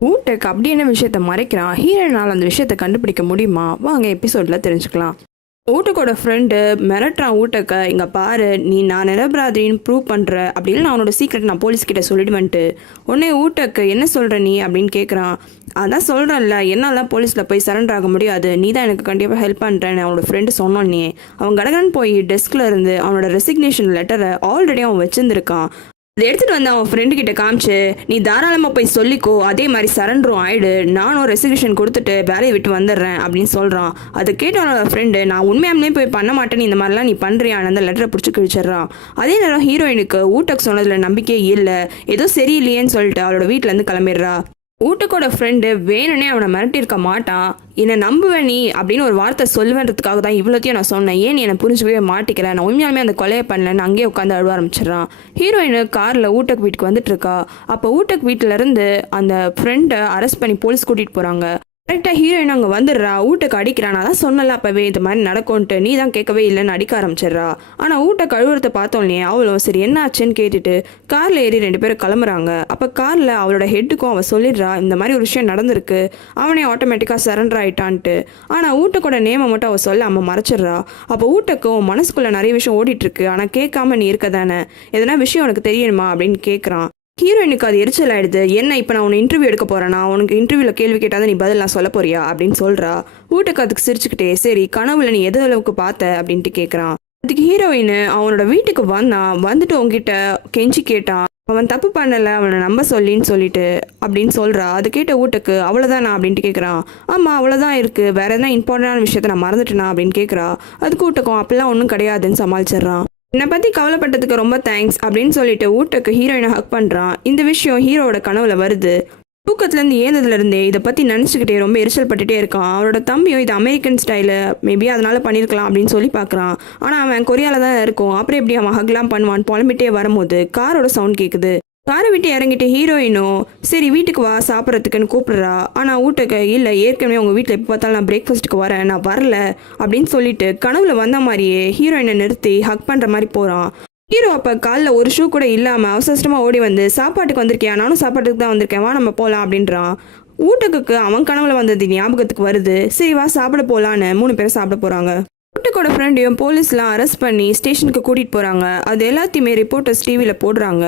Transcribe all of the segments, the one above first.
ஊட்டக்கு அப்படி என்ன விஷயத்த மறைக்கிறான், ஹீரோயினால் அந்த விஷயத்த கண்டுபிடிக்க முடியுமா? வாங்க எபிசோட்ல தெரிஞ்சுக்கலாம். ஊட்டக்கோட ஃப்ரெண்டு மிரட்டுறான் ஊட்டக்க, இங்கே பாரு நீ நான் நிரபராதின்னு ப்ரூவ் பண்ணுற அப்படின்னு நான் அவனோட சீக்ரெட் நான் போலீஸ்கிட்ட சொல்லிடுவேன்ட்டு. உடனே ஊட்டக்கு என்ன சொல்கிற நீ அப்படின்னு கேட்குறான். அதான் சொல்கிறேன்ல, என்னால் போலீஸில் போய் சரண்டர் ஆக முடியாது, நீ தான் எனக்கு கண்டிப்பாக ஹெல்ப் பண்ணுறேன்னு அவனோட ஃப்ரெண்டு சொன்னோன்னே அவன் கடகடன் போய் டெஸ்கில் இருந்து அவனோட ரெசிக்னேஷன் லெட்டரை ஆல்ரெடி அவன் வச்சுருந்துருக்கான். இதை எடுத்துகிட்டு வந்து அவன் ஃப்ரெண்டு கிட்ட காமிச்சு, நீ தாராளமாக போய் சொல்லிக்கோ, அதே மாதிரி சரண்டரும் ஆயிடு, நானும் ரெசிக்னேஷன் கொடுத்துட்டு வேலையை விட்டு வந்துடுறேன் அப்படின்னு சொல்கிறான். அதை கேட்டவனோட ஃப்ரெண்டு, நான் உண்மையாமே போய் பண்ண மாட்டேன்னு இந்த மாதிரிலாம் நீ பண்ணுறியான்னு அந்த லெட்டரை பிடிச்சி கிழிச்சிட்றான். அதே நேரம் ஹீரோயினுக்கு ஊட்டக்கு சொன்னதில் நம்பிக்கையே இல்லை, ஏதோ சரியில்லையேன்னு சொல்லிட்டு அவளோட வீட்டிலேருந்து கிளம்பிடுறா. ஊட்டக்கோட ஃப்ரெண்டு வேணும்னே அவனை மிரட்டியிருக்க மாட்டான். என்னை நம்புவேன் நீ அப்படின்னு ஒரு வார்த்தை சொல்லுவேன்றதுக்காக தான் இவ்வளோத்தையும் நான் சொன்னேன், ஏன் நீ என்னை புரிஞ்சுக்கவே மாட்டிக்கிறேன், நான் உண்மையாலுமே அந்த கொலையை பண்ணலன்னு அங்கேயே உட்காந்து அழுவ ஆரம்பிச்சிடறான். ஹீரோயின் காரில் ஊட்டக்கு வீட்டுக்கு வந்துட்டு இருக்கா. அப்போ ஊட்டக்கு வீட்டிலேருந்து அந்த ஃப்ரெண்டை அரெஸ்ட் பண்ணி போலீஸ் கூட்டிகிட்டு போகிறாங்க. கரெக்டாக ஹீரோயின் அங்கே வந்துடுறா. ஊட்டக்கு அடிக்கிறான். நான் தான் சொன்னல அப்போவே இந்த மாதிரி நடக்கும்ன்ட்டு, நீ தான் கேட்கவே இல்லைன்னு அடிக்க ஆரம்பிச்சிடுறா. ஆனால் ஊட்டக்கு அழுவுறத பார்த்தோன்னே அவளோ சரி என்ன ஆச்சுன்னு கேட்டுட்டு காரில் ஏறி 2 பேரும் கிளம்புறாங்க. அப்போ காரில் அவளோட ஹெட்டுக்கும் அவள் சொல்லிடுறா, இந்த மாதிரி ஒரு விஷயம் நடந்திருக்கு, அவனே ஆட்டோமேட்டிக்காக சரண்டர் ஆகிட்டான்ட்டு. ஆனால் ஊட்டக்கோட நேமை மட்டும் அவள் சொல்ல அவன் மறைச்சிட்றா. அப்போ ஊட்டக்கும் மனசுக்குள்ளே நிறைய விஷயம் ஓடிட்டுருக்கு, ஆனால் கேட்காம நீ இருக்க தானே, எதனா விஷயம் உனக்கு தெரியணுமா அப்படின்னு கேட்குறான். ஹீரோயினுக்கு அது எரிச்சல் ஆயிடுது. என்ன இப்போ நான் உன்னை இன்டர்வியூ எடுக்க போகிறேன்னா, உனக்கு இன்டர்வியூவில் கேள்வி கேட்டால் நீ பதில் நான் சொல்ல போறியா அப்படின்னு சொல்கிறா. ஊட்டக்கு அதுக்கு சிரிச்சுக்கிட்டே, சரி கனவுல நீ எது அளவுக்கு பார்த்த அப்படின்ட்டு கேட்குறான். அதுக்கு ஹீரோயின் அவனோட வீட்டுக்கு வந்துட்டு உங்ககிட்ட கெஞ்சி கேட்டான், அவன் தப்பு பண்ணலை, அவனை நம்ப சொல்லின்னு சொல்லிட்டு அப்படின்னு சொல்கிறா. அது கேட்ட ஊட்டக்கு அவ்வளோதானா அப்படின்ட்டு கேட்குறான். ஆமாம் அவ்வளோதான் இருக்குது, வேறு எதனா இம்பார்ட்டண்டான விஷயத்த நான் மறந்துட்டேனா அப்படின்னு கேட்குறா. அதுக்கு ஊட்டக்கும் அப்படிலாம் ஒன்றும் கிடையாதுன்னு சமாளிச்சிட்றான். என்னை பற்றி கவலைப்பட்டதுக்கு ரொம்ப தேங்க்ஸ் அப்படின்னு சொல்லிட்டு ஊட்டக்கு ஹீரோயினை ஹக் பண்ணுறான். இந்த விஷயம் ஹீரோவோட கனவுல வருது. தூக்கத்துலேருந்து ஏந்ததுலேருந்தே இதை பற்றி நினச்சிக்கிட்டே ரொம்ப எரிச்சல் பட்டுட்டே இருக்கான். அவரோட தம்பியும் இது அமெரிக்கன் ஸ்டைலு, மேபி அதனால பண்ணியிருக்கலாம் அப்படின்னு சொல்லி பார்க்குறான். ஆனால் அவன் கொரியாவில் தான் இருக்கும், அப்புறம் எப்படி அவன் ஹக்லாம் பண்ணுவான் புலம்பிட்டே வரும்போது காரோட சவுண்ட் கேட்குது. காரை விட்டு இறங்கிட்டு ஹீரோயினும் சரி வீட்டுக்கு வா சாப்பிட்றதுக்குன்னு கூப்பிடுறா. ஆனால் ஊட்டக்கு இல்லை, ஏற்கனவே உங்கள் வீட்டில் எப்போ பார்த்தாலும் நான் பிரேக்ஃபாஸ்ட்டுக்கு வரேன், நான் வரல அப்படின்னு சொல்லிட்டு கனவுல வந்த மாதிரியே ஹீரோயினை நிறுத்தி ஹக் பண்ணுற மாதிரி போகிறான். ஹீரோ அப்போ காலில் ஒரு ஷூ கூட இல்லாமல் அவசரமாக ஓடி வந்து, சாப்பாட்டுக்கு வந்திருக்கியா, நானும் சாப்பாட்டுக்கு தான் வந்திருக்கேன், வா நம்ம போகலாம் அப்படின்றான். ஊட்டக்கு அவன் கனவுல வந்தது ஞாபகத்துக்கு வருது. சரி வா சாப்பிட போகலான்னு 3 பேரும் சாப்பிட போகிறாங்க. ஊட்டக்கோட ஃப்ரெண்டையும் போலீஸ்லாம் அரெஸ்ட் பண்ணி ஸ்டேஷனுக்கு கூட்டிகிட்டு போகிறாங்க. அது எல்லாத்தையுமே ரிப்போர்ட்டர்ஸ் டிவியில் போடுறாங்க.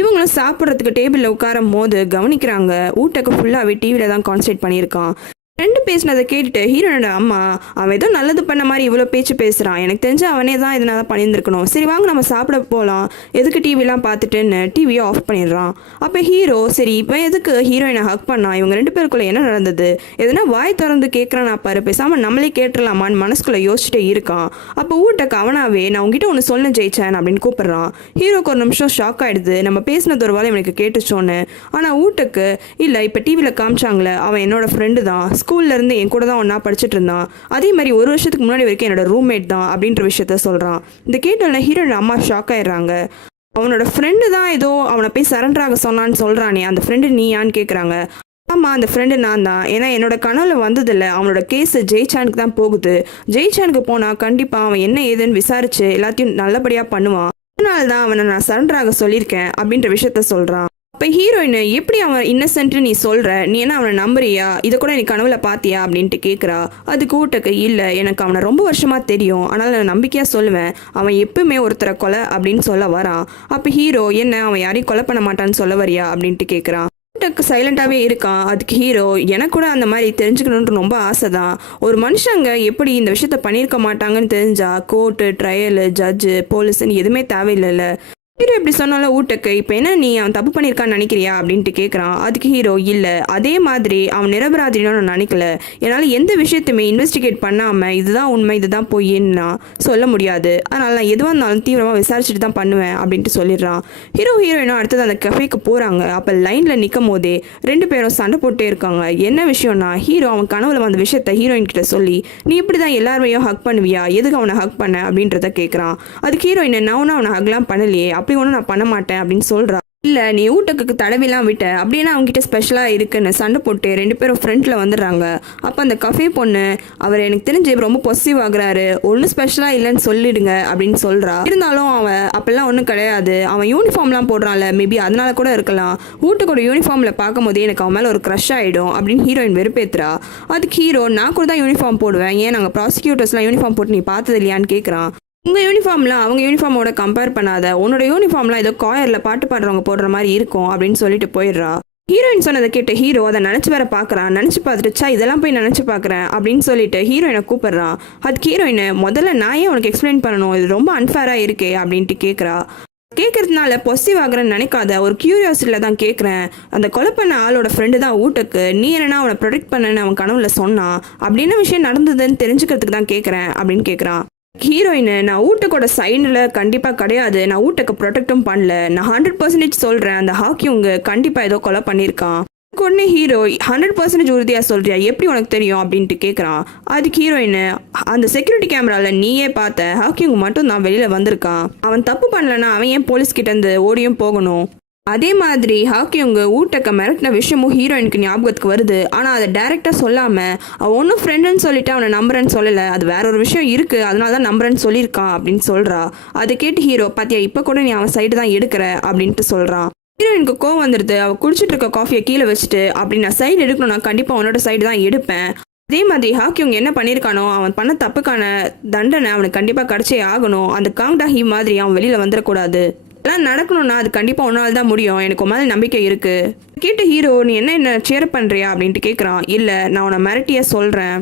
இவங்களும் சாப்பிட்றதுக்கு டேபிளில் உட்காரும் போது கவனிக்கிறாங்க, ஊட்டக்கு ஃபுல்லாகவே டிவியில் தான் கான்சன்ட்ரேட் பண்ணியிருக்கான். 2 பேசினதை கேட்டுட்டு ஹீரோனோட அம்மா, அவன் ஏதோ நல்லது பண்ண மாதிரி இவ்வளோ பேச்சு பேசுகிறான், எனக்கு தெரிஞ்சு அவனே தான் இதனால பண்ணியிருந்துருக்கணும், சரி வாங்க நம்ம சாப்பிட போகலாம், எதுக்கு டிவிலாம் பார்த்துட்டுன்னு டிவியை ஆஃப் பண்ணிடுறான். அப்போ ஹீரோ சரி இப்போ எதுக்கு ஹீரோயினை ஹக் பண்ணான், இவங்க 2 பேருக்குள்ளே என்ன நடந்தது, எதுனா வாய் திறந்து கேட்குறான் பாரு, பேசாமல் நம்மளே கேட்டுடலாமான்னு மனசுக்குள்ளே யோசிச்சுட்டே இருக்கான். அப்போ ஊட்டக்கு அவனாவே நான் உங்ககிட்ட ஒன்று சொல்ல ஜெயிச்சேன் அப்படின்னு கூப்பிட்றான். ஹீரோக்கு ஒரு நிமிஷம் ஷாக் ஆகிடுது, நம்ம பேசினது ஒரு வேலை எனக்கு கேட்டுச்சோன்னு. ஆனால் ஊட்டக்கு இல்லை, இப்போ டிவியில் காமிச்சாங்களே அவன் என்னோட ஃப்ரெண்டு தான், ஸ்கூல்லேருந்து என் கூட தான் ஒன்றா படிச்சுட்டு இருந்தான், அதே மாதிரி 1 வருஷத்துக்கு முன்னாடி வரைக்கும் என்னோட ரூம்மேட் தான் அப்படின்ற விஷயத்த சொல்கிறான். இந்த கேட்டோன்னா ஹீரோட அம்மா ஷாக் ஆயிடுறாங்க. அவனோட ஃப்ரெண்டு தான் ஏதோ அவனை போய் சரண்டராக சொன்னான்னு சொல்கிறானே, அந்த ஃப்ரெண்டு நீயான்னு கேட்குறாங்க. ஆமாம் அந்த ஃப்ரெண்டு நான் தான், ஏன்னா என்னோட கனவுல வந்ததில்லை, அவனோட கேஸு ஜெயிச்சானுக்கு தான் போகுது, ஜெயிச்சானுக்கு போனால் கண்டிப்பாக அவன் என்ன ஏதுன்னு விசாரித்து எல்லாத்தையும் நல்லபடியாக பண்ணுவான், அதனால தான் அவனை நான் சரண்டராக சொல்லியிருக்கேன் அப்படின்ற விஷயத்த சொல்கிறான். இப்போ ஹீரோயின் எப்படி அவன் இன்னசென்ட்னு நீ சொல்கிற, நீ என்ன அவனை நம்புறியா, இதை கூட நீ கனவுல பார்த்தியா அப்படின்ட்டு கேட்குறா. அதுக்கு ஊட்டக்கு இல்லை, எனக்கு அவனை ரொம்ப வருஷமாக தெரியும், ஆனால் நான் நம்பிக்கையாக சொல்லுவேன், அவன் எப்பவுமே ஒருத்தரை கொலை அப்படின்னு சொல்ல வரான். அப்போ ஹீரோ என்ன அவன் யாரையும் கொலை பண்ண மாட்டான்னு சொல்ல வரியா அப்படின்ட்டு கேட்குறான். ஊட்டக்கு சைலண்டாகவே இருக்கான். அதுக்கு ஹீரோ எனக்கு கூட அந்த மாதிரி தெரிஞ்சுக்கணுன்ற ரொம்ப ஆசை தான், ஒரு மனுஷங்க எப்படி இந்த விஷயத்த பண்ணியிருக்க மாட்டாங்கன்னு தெரிஞ்சா கோர்ட்டு ட்ரையலு ஜட்ஜு போலீஸ்ன்னு எதுவுமே தேவையில்லைல்ல. ஹீரோ இப்படி சொன்னாலும் ஊட்டக்கு இப்போ என்ன நீ அவன் தப்பு பண்ணியிருக்கான்னு நினைக்கிறியா அப்படின்ட்டு கேட்குறான். அதுக்கு ஹீரோ இல்லை, அதே மாதிரி அவன் நிரபராதின்னு நான் நினைக்கல, என்னால் எந்த விஷயத்தையுமே இன்வெஸ்டிகேட் பண்ணாமல் இதுதான் உண்மை இதுதான் பொய்ன்னு நான் சொல்ல முடியாது, அதனால் நான் எதுவாக இருந்தாலும் தீவிரமாக விசாரிச்சுட்டு தான் பண்ணுவேன் அப்படின்ட்டு சொல்லிடுறான். ஹீரோயினும் அடுத்தது அந்த கஃபேக்கு போகிறாங்க. அப்போ லைனில் நிற்கும் போதே 2 பேரும் சண்டை போட்டே இருக்காங்க. என்ன விஷயம்னா ஹீரோ அவன் கனவுல வந்த விஷயத்த ஹீரோயின் கிட்ட சொல்லி, நீ இப்படி தான் எல்லாருமையும் ஹக் பண்ணுவியா, எதுக்கு அவனை ஹக் பண்ண அப்படின்றத கேட்குறான். அதுக்கு ஹீரோயின் நான் அவனை ஹக்லாம் பண்ணலையே, அப்படி ஒன்றும் நான் பண்ண மாட்டேன் அப்படின்னு சொல்கிறா. இல்லை நீ ஊட்டக்கு தடவிலாம் விட்ட அப்படின்னா அவங்ககிட்ட ஸ்பெஷலாக இருக்குன்னு சண்டை போட்டு 2 பேரும் ஃப்ரெண்டில் வந்துடுறாங்க. அப்போ அந்த கஃபே பொண்ணு அவர் எனக்கு தெரிஞ்சு ரொம்ப பொசிவ் ஆகுறாரு, ஒன்றும் ஸ்பெஷலாக இல்லைன்னு சொல்லிடுங்க அப்படின்னு சொல்கிறா. இருந்தாலும் அவன் அப்பெல்லாம் ஒன்றும் கிடையாது, அவன் யூனிஃபார்ம்லாம் போடுறான்ல, மேபி அதனால கூட இருக்கலாம். ஊட்டக்கோட யூனிஃபார்மில் பார்க்கும் போதே எனக்கு அவன் மேலே ஒரு க்ரஷ் ஆகிடும் அப்படின்னு ஹீரோயின் வெறுப்பேத்துறா. அதுக்கு ஹீரோ நான் கூட தான் யூனிஃபார்ம் போடுவேன், ஏன் நாங்கள் ப்ராசிக்யூட்டர்ஸ்லாம் யூனிஃபார்ம் போட்டு நீ பார்த்தது இல்லையான்னு கேட்குறான். உங்கள் யூனிஃபார்ம்லாம் அவங்க யூனிஃபார்மோட கம்பேர் பண்ணாத, உன்னோட யூனிஃபார்ம்லாம் ஏதோ காயரில் பாட்டு பாடுறவங்க போடுற மாதிரி இருக்கும் அப்படின்னு சொல்லிட்டு போயிடுறா. ஹீரோயின் சொன்னதை கேட்ட ஹீரோ அதை நினச்சி வேற பார்க்குறான். நினச்சி பார்த்துட்டு இதெல்லாம் போய் நினச்சி பார்க்குறேன் அப்படின்னு சொல்லிட்டு ஹீரோயினை கூப்பிடுறான். அதுக்கு ஹீரோயின் முதல்ல நான் ஏன் உனக்கு எக்ஸ்பிளைன் பண்ணணும், இது ரொம்ப அன்ஃபேராக இருக்கே அப்படின்ட்டு கேட்குறா. கேட்கறதுனால பொசிவ் ஆகுறேன்னு நினைக்காத, ஒரு கியூரியாசிட்டியில் தான் கேட்குறேன். அந்த கொலை பண்ண ஆளோட ஃப்ரெண்டு தான் ஊட்டக்கு, நீ என்னன்னா அவனை ப்ரொடெக்ட் பண்ணன்னு அவன் கனவுல சொன்னான், அப்படின்னு விஷயம் நடந்ததுன்னு தெரிஞ்சுக்கிறதுக்கு தான் கேட்குறேன் அப்படின்னு கேட்குறான். ஹீரோயின் நான் ஊட்டக்கோட சைடில் கண்டிப்பாக கிடையாது, நான் ஊட்டக்கு ப்ரொடெக்டும் பண்ணல, நான் 100% சொல்கிறேன், அந்த ஹாக்கியுங்க கண்டிப்பாக ஏதோ கொலை பண்ணியிருக்கான். உடனே ஹீரோ 100% உறுதியாக சொல்கிறியா, எப்படி உனக்கு தெரியும் அப்படின்ட்டு கேட்குறான். அதுக்கு ஹீரோயின் அந்த செக்யூரிட்டி கேமராவில் நீயே பார்த்த ஹாக்கியுங்க மட்டும் தான் வெளியில் வந்திருக்கான், அவன் தப்பு பண்ணலன்னா அவன் ஏன் போலீஸ்கிட்டேருந்து ஓடியும் போகணும். அதே மாதிரி ஹாக்கியுங்க ஊட்டக்க மிரட்டின விஷயமும் ஹீரோயினுக்கு ஞாபகத்துக்கு வருது. ஆனால் அதை டைரெக்டாக சொல்லாமல் அவன் ஒன்றும் ஃப்ரெண்டுன்னு சொல்லிட்டு அவனை நம்புறேன்னு சொல்லலை, அது வேற ஒரு விஷயம் இருக்குது அதனால தான் நம்புறேன்னு சொல்லியிருக்கான் அப்படின்னு சொல்கிறா. அதை கேட்டு ஹீரோ பாத்தியா இப்போ கூட நீ அவன் சைடு தான் எடுக்கிற அப்படின்ட்டு சொல்கிறான். ஹீரோயினுக்கு கோவம் வந்துடுது. அவள் குடிச்சிட்டு இருக்க காஃபியை கீழே வச்சுட்டு அப்படி நான் சைடு எடுக்கணும், நான் கண்டிப்பாக அவனோட சைடு தான் எடுப்பேன். அதே மாதிரி ஹாக்கியுங்க என்ன பண்ணியிருக்கானோ அவன் பண்ண தப்புக்கான தண்டனை அவனுக்கு கண்டிப்பாக கிடச்சே ஆகணும். அந்த காங்டா ஹீ மாதிரி அவன் வெளியில் வந்துடக்கூடாது. எல்லாம் நடக்கணும்னா அது கண்டிப்பாக ஒன்றால் தான் முடியும், எனக்கு மேலே நம்பிக்கை இருக்குது. கேட்ட ஹீரோ நீ என்ன சேர் பண்ணுறியா அப்படின்ட்டு கேட்குறான். இல்லை நான் உன்னை மிரட்டிய சொல்கிறேன்,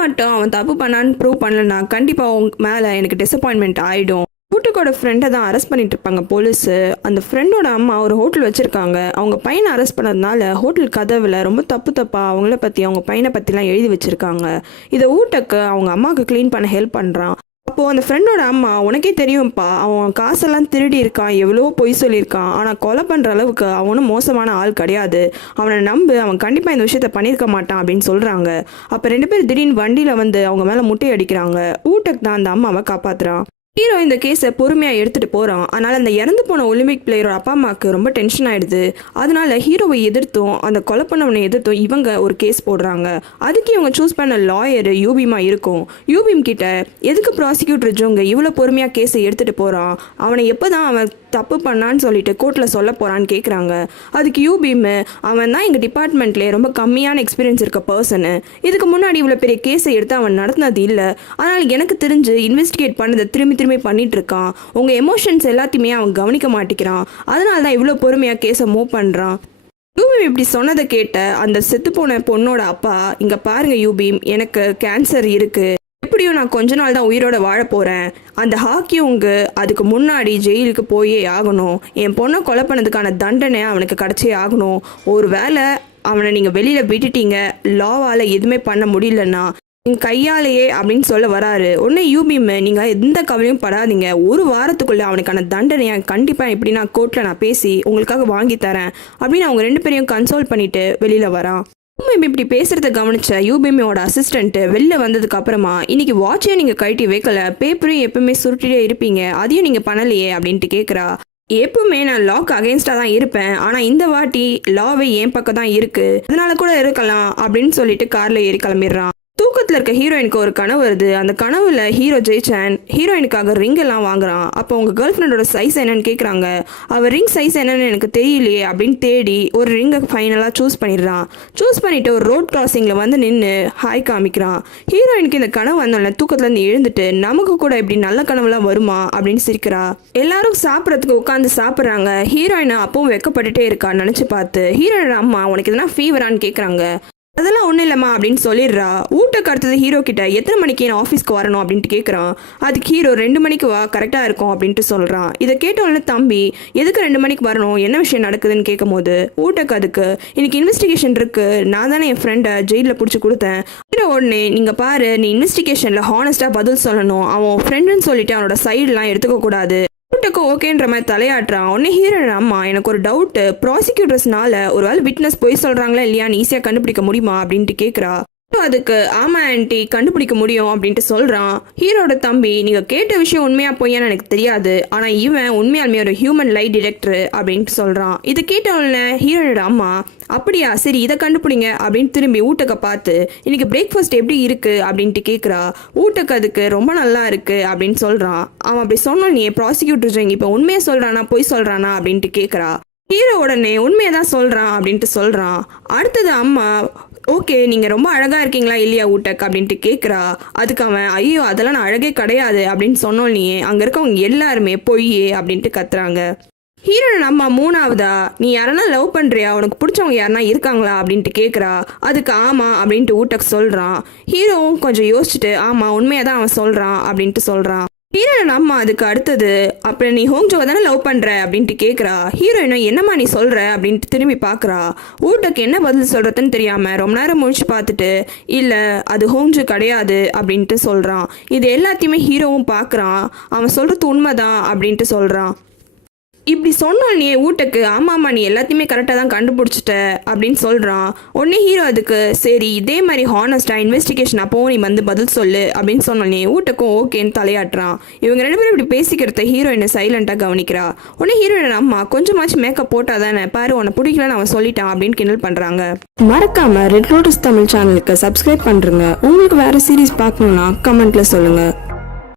மட்டும் அவன் தப்பு பண்ணான்னு ப்ரூவ் பண்ணலன்னா கண்டிப்பாக உங்க மேலே எனக்கு டிசப்பாயின்மெண்ட் ஆகிடும். ஊட்டக்கோட ஃப்ரெண்டை தான் அரெஸ்ட் பண்ணிட்டு இருப்பாங்க போலீஸு. அந்த ஃப்ரெண்டோட அம்மா ஒரு ஹோட்டல் வச்சுருக்காங்க. அவங்க பையனை அரெஸ்ட் பண்ணதுனால ஹோட்டல் கதவில் ரொம்ப தப்பாக அவங்கள பற்றி அவங்க பையனை பற்றிலாம் எழுதி வச்சுருக்காங்க. இதை ஊட்டக்கு அவங்க அம்மாவுக்கு க்ளீன் பண்ண ஹெல்ப் பண்ணுறான். அப்போது அந்த ஃப்ரெண்டோட அம்மா உனக்கே தெரியும்ப்பா, அவன் காசெல்லாம் திருடி இருக்கான், எவ்வளோ பொய் சொல்லியிருக்கான், ஆனால் கொலை பண்ணுற அளவுக்கு அவனும் மோசமான ஆள் கிடையாது, அவனை நம்பு, அவன் கண்டிப்பாக இந்த விஷயத்த பண்ணியிருக்க மாட்டான் அப்படின்னு சொல்கிறாங்க. அப்போ 2 பேர் திடீர்னு வண்டியில் வந்து அவங்க மேலே முட்டை அடிக்கிறாங்க. ஊட்டக்கு தான் அந்த அம்மாவை காப்பாற்றுறான். ஹீரோ இந்த கேஸை பொறுமையாக எடுத்துகிட்டு போகிறான். அதனால் அந்த இறந்து போன ஒலிம்பிக் பிளேயரோட அப்பா அம்மாவுக்கு ரொம்ப டென்ஷன் ஆகிடுது. அதனால ஹீரோவை எதிர்த்தும் அந்த கொலை பண்ணவனை எதிர்த்தும் இவங்க ஒரு கேஸ் போடுறாங்க. அதுக்கு இவங்க சூஸ் பண்ண லாயர் யூபிமா இருக்கும். யூபிம் கிட்ட எதுக்கு ப்ராசிக்யூட்டர் ஜோங்க இவ்வளோ பொறுமையாக கேஸை எடுத்துகிட்டு போகிறான், அவனை எப்போ தான் அவன் தப்பு பண்ணான்னு சொல்லிட்டு கோர்ட்டில் சொல்ல போகிறான்னு கேட்குறாங்க. அதுக்கு யூபிம் அவன் தான் எங்கள் டிபார்ட்மெண்ட்லேயே ரொம்ப கம்மியான எக்ஸ்பீரியன்ஸ் இருக்க பர்சனு, இதுக்கு முன்னாடி இவ்வளோ பெரிய கேஸை எடுத்து அவன் நடத்தினது இல்லை, அதனால் எனக்கு தெரிஞ்சு இன்வெஸ்டிகேட் பண்ணதை திரும்பி பண்ணிட்டு இருக்கான், உங்கள் எமோஷன்ஸ் எல்லாத்தையுமே அவன் கவனிக்க மாட்டேங்கிறான், அதனால தான் இவ்வளோ பொறுமையாக கேஸை மூவ் பண்ணுறான். யூபிம் இப்படி சொன்னதை கேட்ட அந்த செத்துப்போன பொண்ணோட அப்பா, இங்கே பாருங்க யூபிம், எனக்கு கேன்சர் இருக்குது, எப்படியும் நான் கொஞ்ச நாள் தான் உயிரோட வாழ போகிறேன், அந்த ஹாக்கியுங்க அதுக்கு முன்னாடி ஜெயிலுக்கு போயே ஆகணும், என் பொண்ணை கொலை பண்ணதுக்கான தண்டனை அவனுக்கு கிடச்சே ஆகணும், ஒரு வேளை அவனை நீங்கள் வெளியில் விட்டுட்டீங்க, லாவால் எதுவுமே பண்ண முடியலன்னா என் கையாலேயே அப்படின்னு சொல்ல வராரு. உடனே யூபிம் நீங்கள் எந்த கவலையும் படாதீங்க, ஒரு வாரத்துக்குள்ளே அவனுக்கான தண்டனையை கண்டிப்பாக எப்படின்னா கோர்ட்டில் நான் பேசி உங்களுக்காக வாங்கி தரேன் அப்படின்னு அவங்க 2 பேரையும் கன்சோல் பண்ணிட்டு வெளியில் வரான். யூபிம் இப்படி பேசுறத கவனிச்ச யூபிமோட அசிஸ்டன்ட் வெளில வந்ததுக்கு அப்புறமா இன்னைக்கு வாட்சையும் நீங்கள் கழட்டி வைக்கல, பேப்பரையும் எப்பவுமே சுருட்டிட்டே இருப்பீங்க, அதையும் நீங்கள் பண்ணலையே அப்படின்ட்டு கேட்குறா. எப்பவுமே நான் லாக்கு அகேன்ஸ்டாக தான் இருப்பேன், ஆனால் இந்த வாட்டி லாவே என் பக்கம் தான் இருக்குது, அதனால கூட இருக்கலாம் அப்படின்னு சொல்லிட்டு காரில் ஏறி கிளம்பிடுறான். தூக்கத்தில் இருக்க ஹீரோயினுக்கு ஒரு கனவு வருது. அந்த கனவுல ஹீரோ ஜெய்சான் ஹீரோயினுக்காக ரிங் எல்லாம் வாங்குறான். அப்போ உங்கள் கேர்ள் ஃப்ரெண்டோட சைஸ் என்னன்னு கேட்குறாங்க. அவர் ரிங் சைஸ் என்னன்னு எனக்கு தெரியலையே அப்படின்னு தேடி ஒரு ரிங்கை ஃபைனலாக சூஸ் பண்ணிடுறான். சூஸ் பண்ணிட்டு ஒரு ரோட் கிராசிங்கில் வந்து நின்று ஹாய் காமிக்கிறான். ஹீரோயினுக்கு இந்த கனவு வந்தோடனே தூக்கத்துலேருந்து எழுந்துட்டு நமக்கு கூட இப்படி நல்ல கனவுலாம் வருமா அப்படின்னு சிரிக்கிறா. எல்லாரும் சாப்பிட்றதுக்கு உட்காந்து சாப்பிட்றாங்க. ஹீரோயின் அப்பவும் வெக்கப்பட்டுட்டே இருக்கா நினச்சி பார்த்து. ஹீரோயினோட அம்மா உனக்கு எதனா ஃபீவரான்னு கேட்குறாங்க. அதெல்லாம் ஒன்றும் இல்லைம்மா அப்படின்னு சொல்லிடுறா. ஊட்டக்கு அடுத்தது ஹீரோ கிட்ட எத்தனை மணிக்கு நான் ஆஃபீஸ்க்கு வரணும் அப்படின்ட்டு கேட்குறான். அதுக்கு ஹீரோ 2 மணிக்கு வா, கரெக்டாக இருக்கும் அப்படின்ட்டு சொல்கிறான். இதை கேட்டோடனே தம்பி எதுக்கு 2 மணிக்கு வரணும், என்ன விஷயம் நடக்குதுன்னு கேட்கும் போது ஊட்டக்கு அதுக்கு இன்னைக்கு இன்வெஸ்டிகேஷன் இருக்குது, நான் தானே என் ஃப்ரெண்டை ஜெயிலில் பிடிச்சி கொடுத்தேன். ஹீரோ உடனே நீங்கள் பாரு, நீ இன்வெஸ்டிகேஷனில் ஹானஸ்ட்டாக பதில் சொல்லணும், அவன் ஃப்ரெண்டுன்னு சொல்லிட்டு அவனோட சைடெலாம் எடுத்துக்க கூடாது. ஊட்டக்கு ஓகேன்ற மாதிரி தலையாட்டுறான். உடனே ஹீரோயின் அம்மா எனக்கு ஒரு டவுட்டு, ப்ராசிக்யூட்டர்ஸ்னால ஒரு வேளை விட்னஸ் போய் சொல்கிறாங்களா இல்லையான்னு ஈஸியாக கண்டுபிடிக்க முடியுமா அப்படின்ட்டு கேட்குறா. அதுக்கு ஆமா ஆன்ட்டி கண்டுபிடிக்க முடியும் அப்படின்ட்டு சொல்றான். ஹீரோட தம்பி, நீங்க கேட்ட விஷயம் உண்மையா பொய்யான்னு எனக்கு தெரியாது, ஆனா இவன் உண்மையாலுமே ஒரு ஹியூமன் லை டிடெக்டர் அப்படின்ட்டு சொல்றான். இது கேட்ட உடனே ஹீரோனோட அம்மா, அப்படியா சரி இதை கண்டுபிடிங்க அப்படின்னு திரும்பி ஊட்டக்க பார்த்து, இன்னைக்கு பிரேக்ஃபாஸ்ட் எப்படி இருக்கு அப்படின்ட்டு கேட்குறா. ஊட்டக்கு அதுக்கு ரொம்ப நல்லா இருக்கு அப்படின்னு சொல்றான். அவன் அப்படி சொன்னோன்னே ப்ராசிக்யூட்டர் இப்போ உண்மையை சொல்றானா பொய் சொல்றானா அப்படின்ட்டு கேட்குறா. ஹீரோ உடனே உண்மையை தான் சொல்றான் அப்படின்ட்டு சொல்றான். அடுத்தது அம்மா, ஓகே நீங்கள் ரொம்ப அழகாக இருக்கீங்களா இல்லையா ஊட்டக் அப்படின்ட்டு கேட்குறா. அதுக்கு அவன், ஐயோ அதெல்லாம் நான் அழகே கிடையாது அப்படின்னு சொன்னோன்னே அங்கே இருக்கவங்க எல்லாருமே பொய் அப்படின்ட்டு கத்துறாங்க. ஹீரோட அம்மா மூணாவதா, நீ யாரனா லவ் பண்ணுறியா, உனக்கு பிடிச்சவங்க யாருனா இருக்காங்களா அப்படின்ட்டு கேட்குறா. அதுக்கு ஆமாம் அப்படின்ட்டு ஊட்டக் சொல்கிறான். ஹீரோவும் கொஞ்சம் யோசிச்சுட்டு ஆமாம் உண்மையாக தான் அவன் சொல்கிறான் அப்படின்ட்டு சொல்கிறான். ஹீரோயின் அம்மா அதுக்கு அடுத்தது, அப்புறம் நீ ஹோங்ஜோவை தானே லவ் பண்ணுற அப்படின்ட்டு கேட்குறா. ஹீரோயினும் என்னம்மா நீ சொல்கிற அப்படின்ட்டு திரும்பி பார்க்குறா. ஊட்டக்கு என்ன பதில் சொல்கிறதுன்னு தெரியாமல் ரொம்ப நேரம் முழிச்சு பார்த்துட்டு, இல்லை அது ஹோங்ஜு கிடையாது அப்படின்ட்டு சொல்கிறான். இது எல்லாத்தையுமே ஹீரோவும் பார்க்குறான். அவன் சொல்கிறது உண்மைதான் அப்படின்ட்டு சொல்கிறான். இப்படி சொன்னோடனே ஊட்டக்கு, ஆமாம்மா நீ எல்லாத்தையுமே கரெக்டாக தான் கண்டுபிடிச்சிட்ட அப்படின்னு சொல்கிறான். உடனே ஹீரோ அதுக்கு, சரி இதே மாதிரி ஹானஸ்டாக இன்வெஸ்டிகேஷன் அப்போ நீ வந்து பதில் சொல்லு அப்படின்னு சொன்னோடனே ஊட்டக்கும் ஓகேன்னு தலையாட்டுறான். இவங்க ரெண்டு பேரும் இப்படி பேசிக்கிறத ஹீரோயினை சைலண்டாக கவனிக்கிறா. உடனே ஹீரோயின் அம்மா, கொஞ்சமாச்சும் மேக்கப் போட்டால் தானே, பாரு உன்னை பிடிக்கலன்னு அவன் சொல்லிட்டான் அப்படின்னு கிண்டல் பண்ணுறாங்க. மறக்காம ரெட் லோட்டஸ் தமிழ் சேனலுக்கு சப்ஸ்கிரைப் பண்ணுறங்க. உங்களுக்கு வேறு சீரீஸ் பார்க்கணுன்னா கமெண்ட்டில் சொல்லுங்கள்.